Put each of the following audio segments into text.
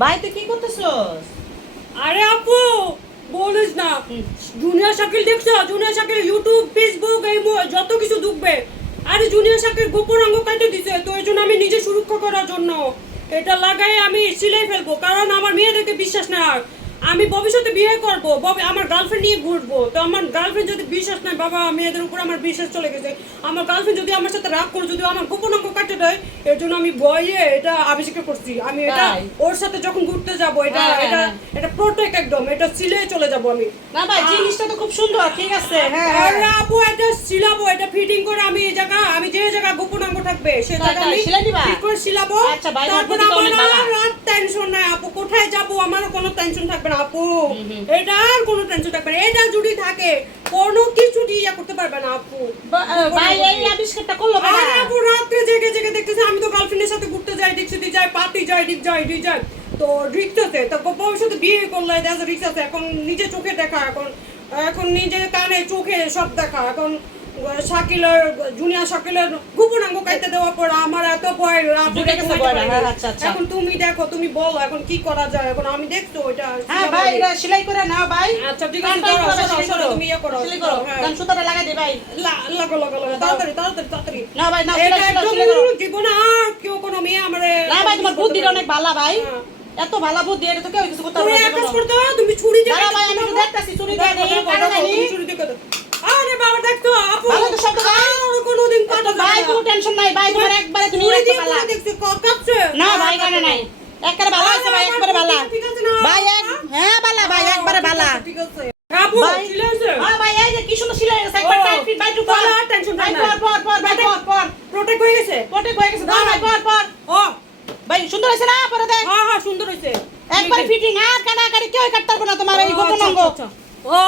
ভাই তুই কি করতেছস? আরে আপু বলিস না, জুনিয়র শাকিল দেখছো? জুনিয়র শাকিল ইউটিউব ফেসবুক এই যত কিছু ঢুকবে, আরে জুনিয়র শাকিল গোপন অঙ্গ কাটে দিছে, তো এই জন্য আমি নিজে সুরক্ষা করার জন্য এটা লাগাই আমি সিলাই ফেলবো, কারণ আমার মেয়েদেরকে বিশ্বাস না। আর আমি ভবিষ্যতে বিয়ে করবো, আমার গার্লফ্রেন্ড নিয়ে ঘুরবো, তো আমার গার্লফ্রেন্ড যদি বিশ্বাস নাই, বাবা মেয়েদের উপর আমার বিশ্বাস চলে গেছে, আমার গার্লফ্রেন্ড যদি আমার সাথে রাগ করে যদি আমার গোপন অঙ্গ কাটে দেয়, এর জন্য আমি ভয়ে এটা আবিষ্কার করছি। আমি এটা ওর সাথে যখন ঘুরতে যাবো, এটা এটা এটা প্রোটেক্ট একদম, এটা সিলে চলে যাবো আমি। না ভাই জিনিসটা তো খুব সুন্দর, ঠিক আছে। হ্যাঁ আরে আপু এটা সিলাবো, এটা ফিটিং করে আমি এই জায়গা, আমি যে জায়গা গোপন অঙ্গ থাকবে সে জায়গা আমি ঠিক করে সিলাবো। আচ্ছা ভাই, তারপর আমার রাত টেনশন নাই আপু, কোথায় যাবো আমার কোনো টেনশন থাকবে না আপু, এটা আর কোনো টেনশন থাকবে না। এটা যদি থাকে কোনো কিছু ইয়া করতে পারবে না আপু। ভাই এই আবিষ্কারটা করলো কেন? আরে আপু রাত্রে জেগে জেগে দেখতেছে আমি তো গার্লফ্রেন্ডের সাথে ঘুরতে যাই, ডিক্সিতে যাই, পার্টি যাই, ডিক যাই, ডিক যাই, তো রিক্সাতে তো ভবিষ্যতে বিয়ে করলে দেখা রিক্সাতে, এখন নিজে চোখে দেখা, এখন নিজে কানে চোখে সব দেখা, এখন শাকিলের জুনিয়র শাকিলের গোপন অঙ্গ কাটতে দেওয়ার পর আমার এত ভয়। এখন তুমি দেখো, তুমি বলো এখন কি করা যায়, এখন আমি দেখতো ওইটা। হ্যাঁ ভাই এটা সেলাই করে নাও ভাই। আচ্ছা ঠিক আছে, তুমি ইয়ে করো, সেলাই করো, গান সুতাটা লাগাই দে ভাই। লাগো লাগো লাগো, তাড়াতাড়ি তাড়াতাড়ি তাড়াতাড়ি। না ভাই না, এটা সেলাই একদম করো। জীবনে আর কেউ কোনো মেয়ে আমারে। না ভাই তোমার বুদ্ধিটা অনেক ভালো ভাই, এত ভালো বুদ্ধি, এটা তো কেউ কিছু করতে পারবে না। তুমি এক কাজ করতে, তুমি ছুরি দিয়ে দাঁড়া ভাই আমি তো দেখতাছি ছুরি দিয়ে দেই, কাটা দেয়নি। ছুরি দিয়ে দাও। আরে বাবা দেখতো আপু, ভালো তো শব্দ ভাই, আর কোনোদিন কাটা ভাই কোনো টেনশন নাই ভাই, তোমার একবারে তুমি ছুরি রাখতে দিয়ে পারলা। দেখছি কাটছে না ভাই কানে নাই, একবারে ভালো আছে ভাই, একবারে ভালো ঠিক আছে না ভাই। হ্যাঁ ভালো ভাই, একবারে ভালো ঠিক আছে আপু। ছিলে আছে হ্যাঁ ভাই এই যে কি সুন্দর সিলাই আছে, একবার টাইট ফিট ভাই টুকু আর টেনশন ভাই নাই, পর ভাই পর প্রোটেক্ট হয়ে গেছে, পটে হয়ে গেছে, দাও ভাই পর ও ভাই সুন্দর হইছে না? পরে দেখ হ্যাঁ হ্যাঁ সুন্দর হইছে একবার ফিটিং, আর কাটাকাটি কেউ কাটতে পারবে না তোমার এই গোপন অঙ্গ। ও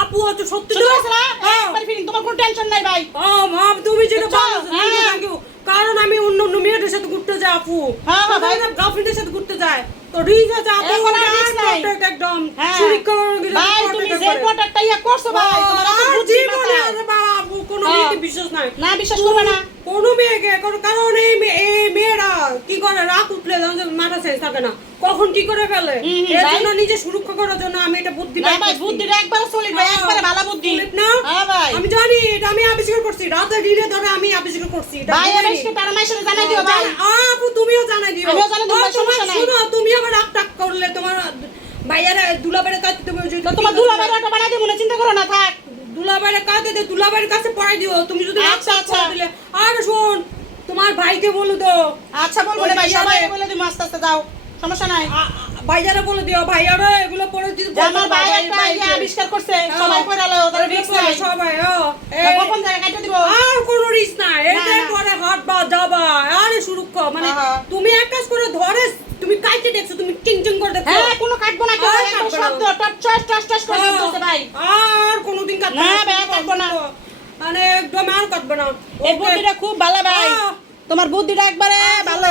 আপু তো সত্যি সুন্দর হইছে না? একবার ফিটিং, তোমার কোনো টেনশন নাই ভাই। ও মা তুমি যেটা বুঝছো? বলছো থ্যাংক ইউ, কারণ আমি অন্য অন্য মেয়েদের সাথে ঘুরতে যাই আপু, হ্যাঁ ভাই গার্লফ্রেন্ডের সাথে ঘুরতে যায়, তো রিজ আছে আপু, এখন আর risk নাই। প্রোটেক্ট একদম হ্যাঁ। সুরক্ষা করে ভাই তুমি যে প্রোডাক্টটা ইয়া করছো ভাই, তোমার এত বুদ্ধি জীবনে মাথায়। আরে বাবা আপু কোনো মেয়েকে বিশ্বাস নাই, না বিশ্বাস করবে না। কোনো মেয়েকে, কারণ এই মেয়েরা কি করে রাত উঠলে মাথা শেষ থাকে না, কখন কি করে ফেলে, এর জন্য নিজে সুরক্ষা করার জন্য আমি এটা বুদ্ধি না ভাই বুদ্ধিটা একবার সলিড ভাই, একবারে ভালো বুদ্ধি না। হ্যাঁ ভাই আমি জানি এটা, আমি আবিষ্কার করছি রাতে দিনে ধরে, আমি আবিষ্কার করছি এটা ভাই আবিষ্কার তার মাইশে জানাই দিও ভাই। আপু তুমিও জানাই দিও, আমিও জানাই দিও ভাই, সমস্যা নাই। শুনো তুমি আবার রাগ টাক করলে তোমার ভাইয়ারা দুলাবারে কাছে তুমি তো তোমার দুলাভাই ওটা বানাই দিও না, চিন্তা করো না, থাক। দুলাবারে কাছে দে, দুলাবারের কাছে পড়াই দিও, তুমি যদি রাগ আচ্ছা, টাক আচ্ছা। করে দিলে। আর শোন তোমার ভাইকে বলে দাও, আচ্ছা বলবো রে ভাই, সবাই বলে দিও আস্তে আস্তে যাও, সমস্যা নাই। ভাইয়ারা বলে দিও, ভাইয়ারা এগুলো পরে দিতে যে আমার ভাই একটা আইডিয়া আবিষ্কার করছে, সবাই পড়ে আলো, ওদের রিস্ক নাই। সবাই গোপন জায়গা কাটে দিব। আর কোনো রিস্ক নাই, এটা পরে হাত বা যাবা, আরে সুরক্ষা মানে তুমি এক কাজ করে ধরে তুমি কাইতে দেখছো, তুমি টিং টিং করে দেখছো, হ্যাঁ কোনো কাটবো না, কেউ একটা শব্দ টপ টস টস টস করে শব্দ হচ্ছে ভাই। আর কোনোদিন কাটবে না ভাই কাটবো না, মানে একদম আর কাটবে না। এই বুদ্ধিটা খুব ভালো ভাই, তোমার বুদ্ধিটা একবারে ভালো।